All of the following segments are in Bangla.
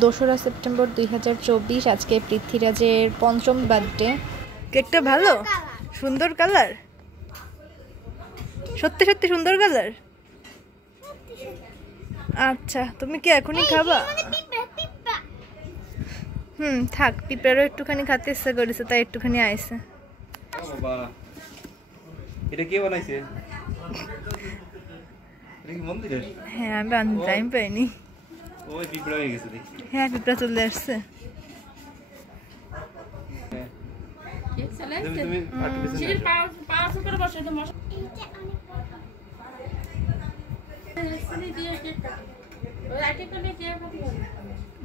2রা সেপ্টেম্বর 2024 আজকে পৃথ্বীরাজের 5ম বার্থডে। কেকটা ভালো, সুন্দর কালার, সত্যি সত্যি সুন্দর কালার। আচ্ছা, তুমি কি এখনই খাবা? থাক, পিঁপড়ারও একটুখানি খেতে ইচ্ছা করেছে, তাই একটুখানি আইছে। এটা কে বানাইছে? এটা কি মন্দিরের? হ্যাঁ, আমি টাইম পাইনি। ওই পিঁপড়া হয়ে গেছে দেখি। হ্যাঁ, পিঁপড়া চলে আসছে।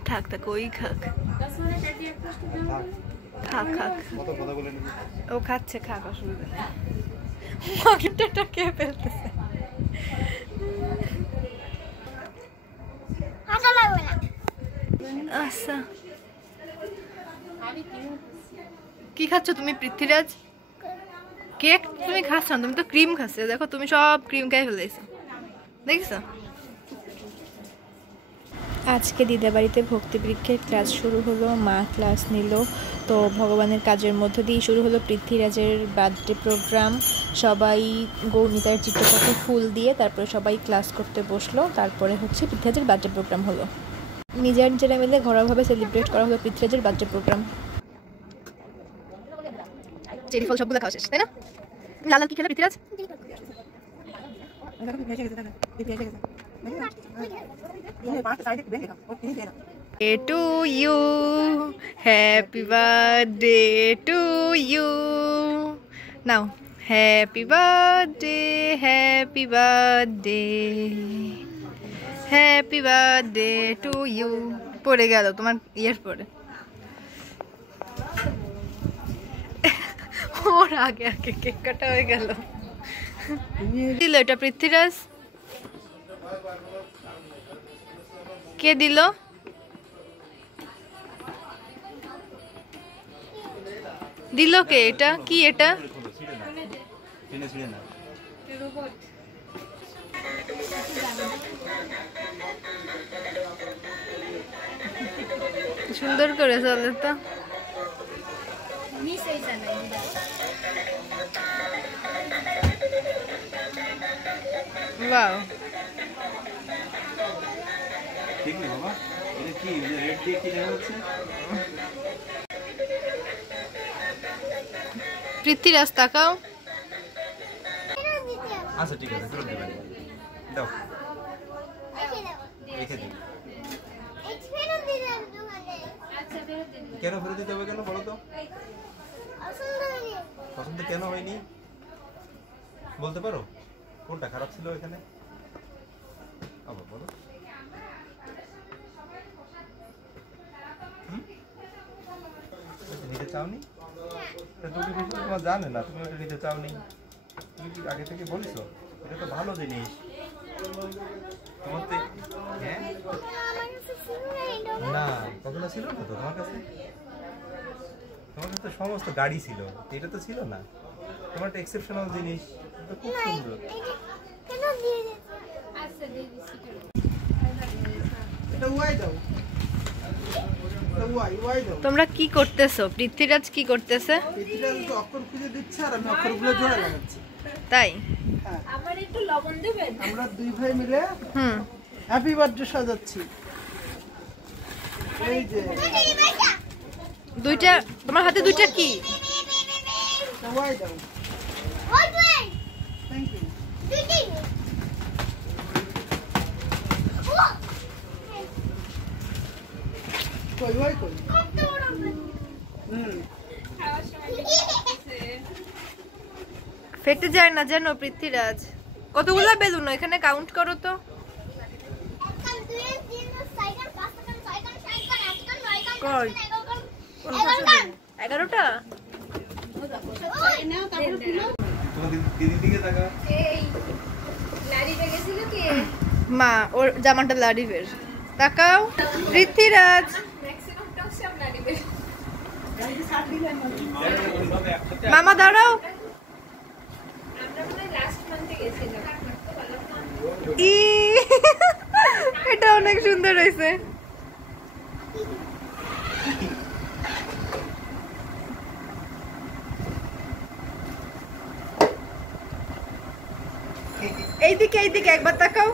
থাক থাক, ওই খাক খাক খাক, ও খাচ্ছে, খাক, অসুবিধা নেই। কে ফেলতেছে? আচ্ছা, কি খাচ্ছ তুমি পৃথ্বীরাজ? কেক তুমি খাচ্ছ না, তুমি তো ক্রিম খাচ্ছ। দেখো, তুমি সব ক্রিম খাই ফেলেছো, দেখছো? আজকে দিদা বাড়িতে ভক্তি বৃক্ষের ক্লাস শুরু হলো, মা ক্লাস নিল। তো ভগবানের কাজের মধ্য দিয়ে শুরু হলো পৃথ্বীরাজের বার্থডে প্রোগ্রাম। সবাই গৌনিতার চিত্রপটে ফুল দিয়ে তারপরে সবাই ক্লাস করতে বসলো। তারপরে হচ্ছে পৃথ্বীরাজের বার্থডে প্রোগ্রাম হলো। নিজেরা মিলে ঘরোয়াভাবে সেলিব্রেট করা হলো পৃথ্বীরাজের বার্থডে প্রোগ্রাম। চেরি ফল সবগুলো খাওয়া শেষ, তাই না? লাল লাল কি খেলে Prithviraj? To you, happy birthday to you. Now, happy birthday, happy birthday, happy birthday to you. পড়ে গেল তোমার ইয়ার পরে, ওর আগে আগে কেক কাটা হয়ে গেল। দিল এটা পৃথ্বীরাজ? কে দিল? দিল কে? এটা কি? এটা সুন্দর করে চলে তো। বাহ, পৃথ্বীরাজ তাকাও। আচ্ছা ঠিক আছে, ফেরত দেবেন, দাও রেখে দিই। কেন ফেরত দিতে হবে? কেন বলো তো? পছন্দ কেন হয়নি বলতে পারো? কোনটা খারাপ ছিল এখানে? আবার বলো। নিতে চাওনি? তুমি তোমার জানে না, তুমি ওটা নিতে চাওনি। তুমি কি আগে থেকে বলছো? এটা তো ভালো জিনিস তোমার তো। হ্যাঁ না, কখনো ছিল না তো তোমার কাছে? তোমার কাছে তো সমস্ত গাড়ি ছিল, এটা তো ছিল না। তোমার একটা এক্সেপশনাল জিনিস, এটা খুব সুন্দর। তোমরা কি করতেছো? পৃথ্বীরাজ কি করতেছে? পৃথ্বীরাজ অক্ষর খুঁজে দিচ্ছে আর আমি অক্ষরগুলো জোড়া লাগাচ্ছি। তাই? আমার একটু লবণ দেবেন? আমরা দুই ভাই মিলে হ্যাপি বার্থডে সাজাচ্ছি। এই যে দুইটা, তোমার হাতে দুইটা কি? ওয়াই দাও। Thank you. কই ওই কই? ফেটে যায় না জানো পৃথ্বীরাজ? কতগুলো বেলুন এখানে কাউন্ট করো তো। 11টা। মা ওর জামাটা লারিবের। তাকাও পৃথ্বীরাজ। মামা দাঁড়াও। এটা অনেক সুন্দর হয়েছে। এইদিকে এইদিকে একবার তাকাও।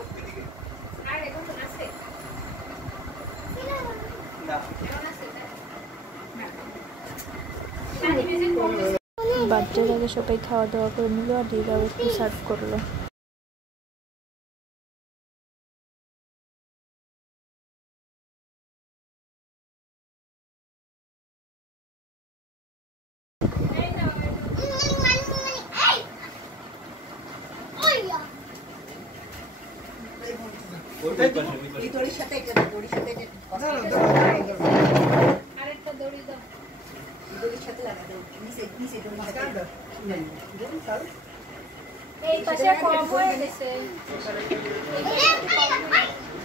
বাচ্চার আগে সবাই খাওয়া দাওয়া করে নিল আর দিদাও একটু সার্ভ করলো। এই পাশে কম হয়ে গেছে।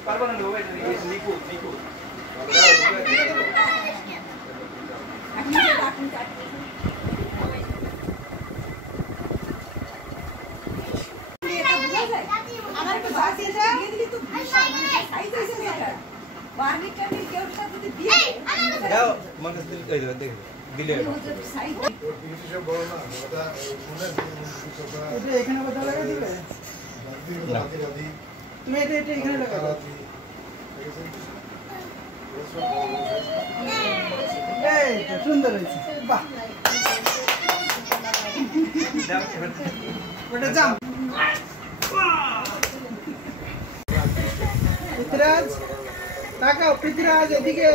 পারবো না গো, এটা নিখুঁত নিখুঁত। দাও মানে এই দেখ দিলে এটা এখানে কোথাও লাগা দিবে? তুমি এটা এখানে লাগা দাও। এই তো সুন্দর হয়েছে, বাহ। ওটা যাও পৃথ্বীরাজ, তাকাও পৃথ্বীরাজ এদিকে।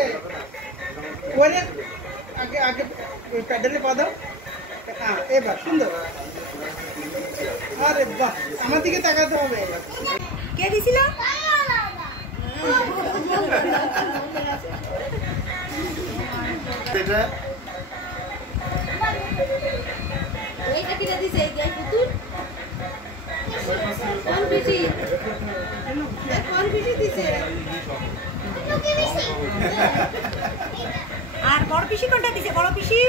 ওরে আগে আগে ওই প্যাডেলে পা দাও। হ্যাঁ এবার সুন্দর। আরে বাহ, আমার দিকে তাকাতে হবে। কে দিছিল? এটা এইটা কিনে দিছে এই যে পুতুল কোন বিটি দিছে আর বড় পিসি কোনটা দিছে? বড় পিসি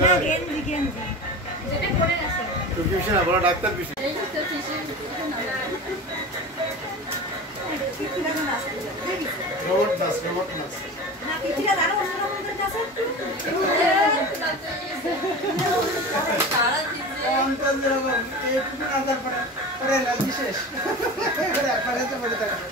না গেঞ্জি গেঞ্জি যেটা পরে আছে তো পিসি না বড় ডাক্তার পিসি। এই তো পিসি রোবট নাস না পিসিরা জানো অন্যরকম করে আছে। অন্তর যেরকম এইটুকু আদার পরে এনার্জি শেষ। এবারে একবার হাতে পড়ে থাকবে।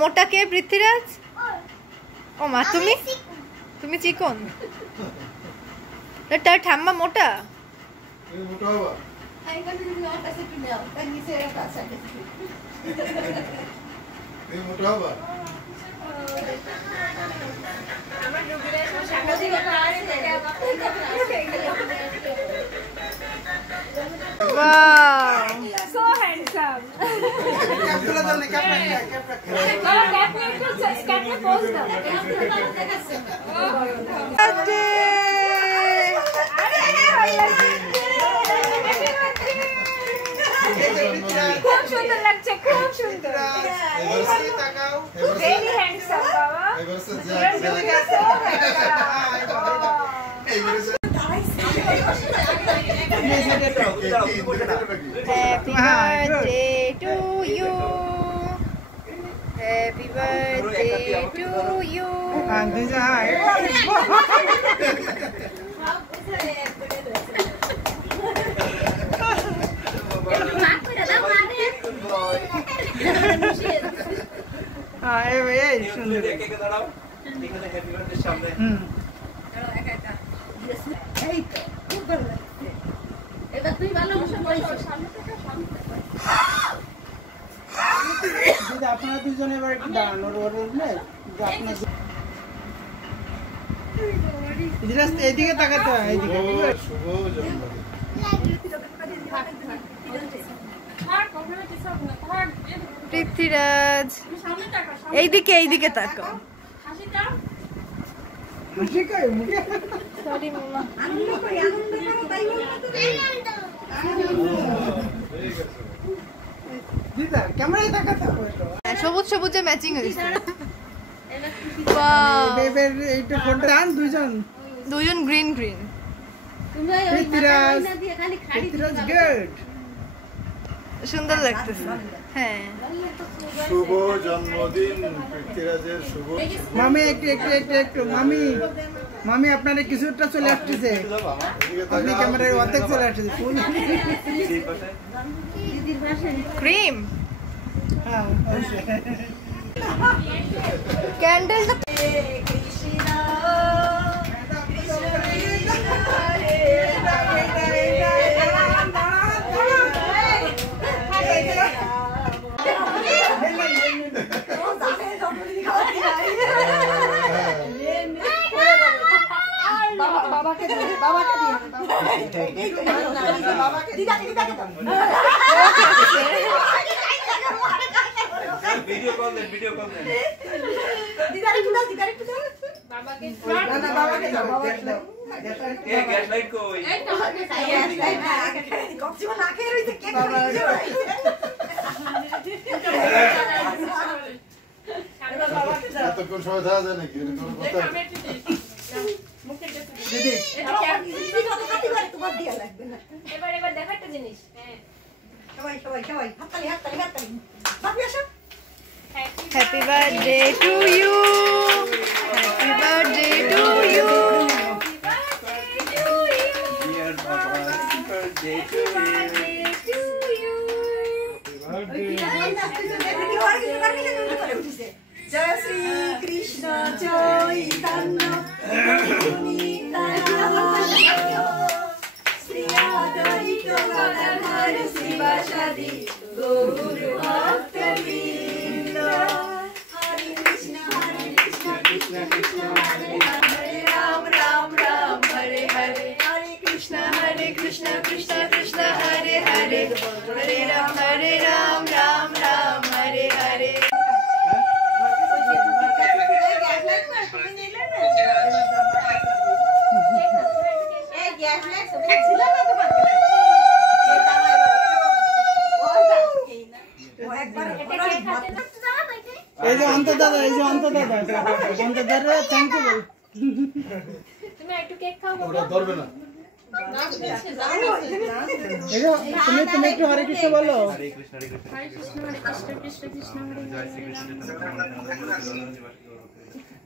মোটা কে? পৃথ্বীরাজ। ও মা, তুমি তুমি চিকন, তার ঠাম্মা মোটা। মোটা বাবা এই মোটা বাবা আমার রুগীরা সাংবাদিক কারে দেয় ওয়াও, so handsome ক্যাপগুলো দাও না, ক্যাপ রাখ, ক্যাপ রাখ। বাবা ক্যাপনে একটু স্ক্যানে পোজ দাও দেখাচ্ছে খুব সুন্দর লাগছে, খুব সুন্দর, এবারে তাকাও। very handsome বাবা, এবারে সে you're doing so Happy birthday to you, happy birthday to you. আনতে যায়। এই সুন্দর। হুম। এই তো খুব ভালো লাগছে, এবার তুই ভালোবাসা বলছিস দিদি আপনারা দুজনে এবার একটু দাঁড়ান, ওর উঠলে আপনার ধীরাজ এইদিকে তাকাতে হয়, এইদিকে। শুভ জন্মদিন। পৃথ্বীরাজ এইদিকে এইদিকে তাকাও। হাসি কই মুখে? সরি মামা। দিদা ক্যামেরায় তাকাতে হবে তো। সবুজ সবুজে ম্যাচিং হয়েছে। বেবের এইটা ফোনটা আন দুইজন। দুজন গ্রিন গ্রিন। তুমি ওই পৃথ্বীরাজ, মাথা দিয়ে খালি খাড়ি পৃথ্বীরাজ গুড। সুন্দর লাগতেছে। হ্যাঁ শুভ জন্মদিন পৃথ্বীরাজের, শুভ। মামি একটু মামি, মামি আপনার কিছু একটা চলে আসতেছে, আপনি ক্যামেরার অর্ধেক চলে আসতেছে ফুল। দিদির পাশে ক্রিম হ্যাঁ ক্যান্ডেলটা বাবাকে দিয়ে বাবাকে দিদাকে দাও। ভিডিও কল দেন দিদারে একটু দাও বাবাকে। না বাবাকে দাও, বাবাকে দাও। এ গ্যাস লাইট কই? এই তো গ্যাস লাইট না, আগে খেয়ে দি, কপচি না খেয়ে রইছে কেক খাইছে। বাবাকে দাও। এতক্ষণ সময় থাকা যায় নাকি? দিদি দিদি কত খাতি করে তোমার দিয়া লাগবে না। এবার দেখা একটা জিনিস। সবাই হাততালি বাপি আসো। Happy birthday to you, happy birthday to you. Dear বাবা, বার্থডে টু ইউ। জয় শ্রী কৃষ্ণ চৈতন্য শ্রী অদ্বৈত গদাধর শিবাসাদি গৌর ভক্তবৃন্দ। হরে কৃষ্ণ কৃষ্ণ কৃষ্ণ হরে হরে, রাম রাম রাম হরে হরে, হরে কৃষ্ণ কৃষ্ণ কৃষ্ণ হরে হরে, হরে রাম রাম রাম হরে হরে। এই যে অন্তদাদা থ্যাংক ইউ বল। তুমি একটু কেক খাও ওরা ধরবে না। এই যে তুমি একটু হরে কৃষ্ণ বলো। হরে কৃষ্ণ জয় শ্রী কৃষ্ণ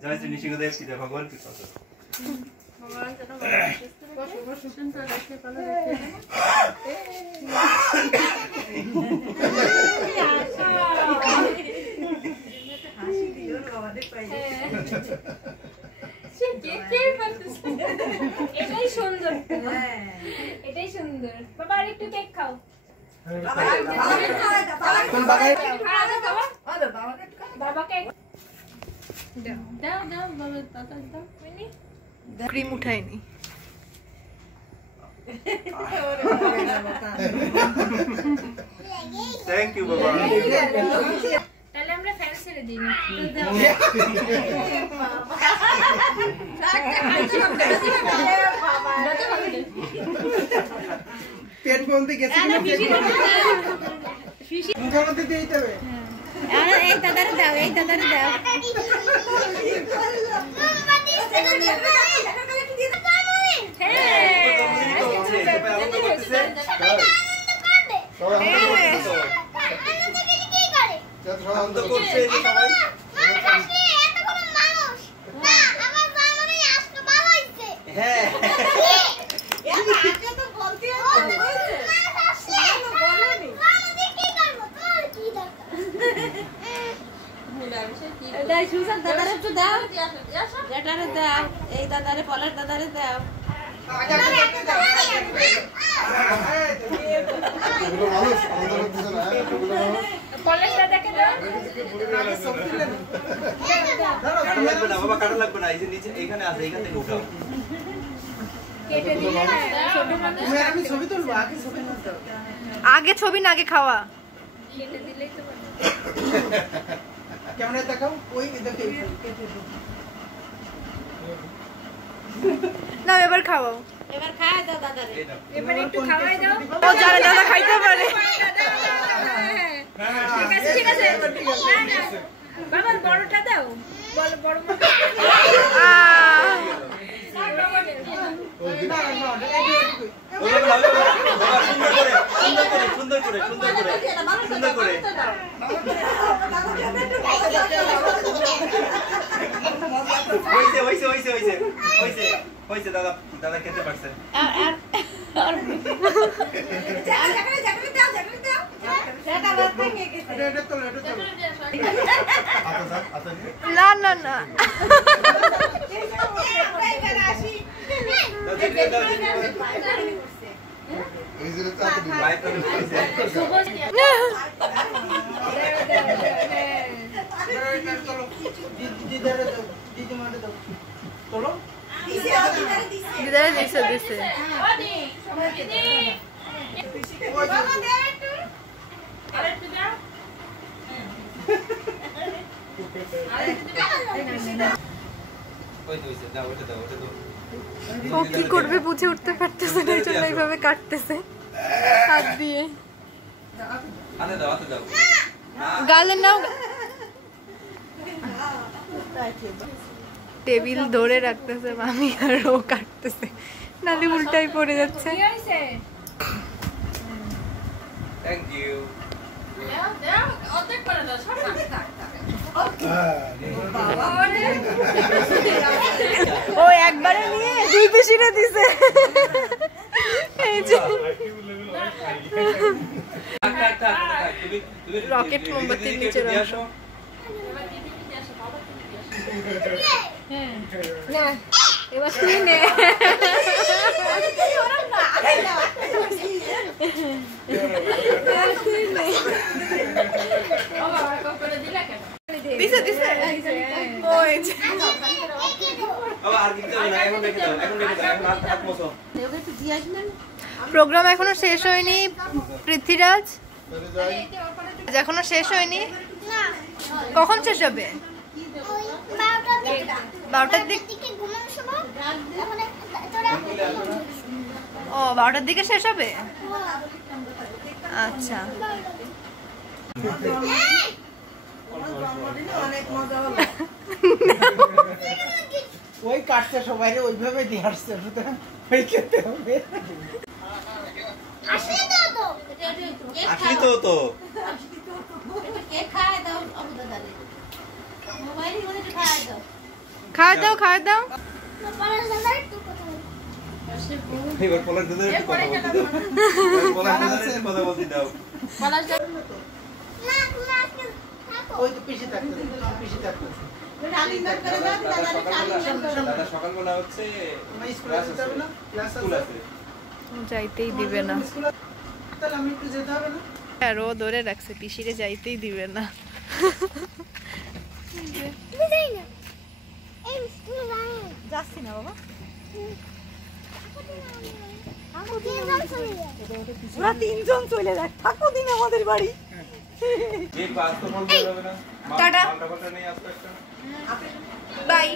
জয় শ্রী নিশিগদেব সীতা ভগবান কৃষ্ণ। ভগবান যেন বসো সুন্দর দেখতে ভালো এটাই সুন্দর, এটাই সুন্দর। বাবা আর একটু কেক খাও। বাবাকে দাও দাও বাবা, দাদা দাও। ক্রিম উঠায়নি। থ্যাংক ইউ বাবা। তাহলে আমরা ফ্যান ছেড়ে দিই। পেট বলতে গেছে মুখের মধ্যে দিয়ে দিতে হবে। এই দাদারে দাও, এই দাদারে দাও। দাদারে একটু দাও, এটারে দাও, এই দাদারে পলার দাদারে দাও। পলাশ দাদাকে দাও। বাবা কাটা লাগবে না, এই যে নিচে এখানে আছে, এখান থেকে উঠাও। কেটে দিলে ছোট মানুষ আমি ছবি তুলবো, আগে ছবি তুলতে হবে। আগে ছবি না আগে খাওয়া। কেটে দিলেই তো ক্যামেরায় তাকাও, ওই দেখে কেটে দাও। না এবার খাওয়াও। এবার খাওয়া দাও দাদারে, এই নাও। এবার একটু খাওয়াই দাও। ও জানে দাদা খাইতে পারে। ঠিক আছে না না বাবা বড়টা দাও, বড় বড় আহ, বাবাকে সুন্দর করে হয়েছে দাদা দাদা খেতে পারছে না না না দিদারে দিছে দিছে ও কি করবে বুঝে উঠতে পারতেছে না, এই জন্য এইভাবে কাটতেছে হাত দিয়ে। গালে নাও, টেবিল ধরে রাখতেছে মামি আর ও কাটতেছে, নালে উল্টাই পড়ে যাচ্ছে। Thank you. ও একবারে নিয়ে দুই পিসিরে দিছে। এই যে রকেট মোমবাতির নিচের অংশ। না এবার তুই নে। দিছে দিছে ওই যে প্রোগ্রাম এখনো শেষ হয়নি পৃথ্বীরাজ, এখনো শেষ হয়নি। কখন শেষ হবে? 12টার দিকে। ও 12টার দিকে শেষ হবে, আচ্ছা। ওই কাটতে সবাই ওইভাবে দিয়ে আসছে, সুতরাং ওই খেতে হবে। আসলি তো খাওয়া দাও খাওয়া দাও। এবার পলাশ দাদার একটু কথা বলতে দাও। ওই তো পিছিয়ে থাকতে পিছিয়ে থাকতে দাদা সকালবেলা হচ্ছে স্কুল আছে, যাইতেই দিবে না। তাহলে আমি একটু যেতে হবে না? আর ও ধরে রাখছে, পিসিরে যাইতেই দিবে না। যাচ্ছি না বাবা, ওরা 3 জন চলে যায়, থাকো দিন আমাদের বাড়ি। Tata bye.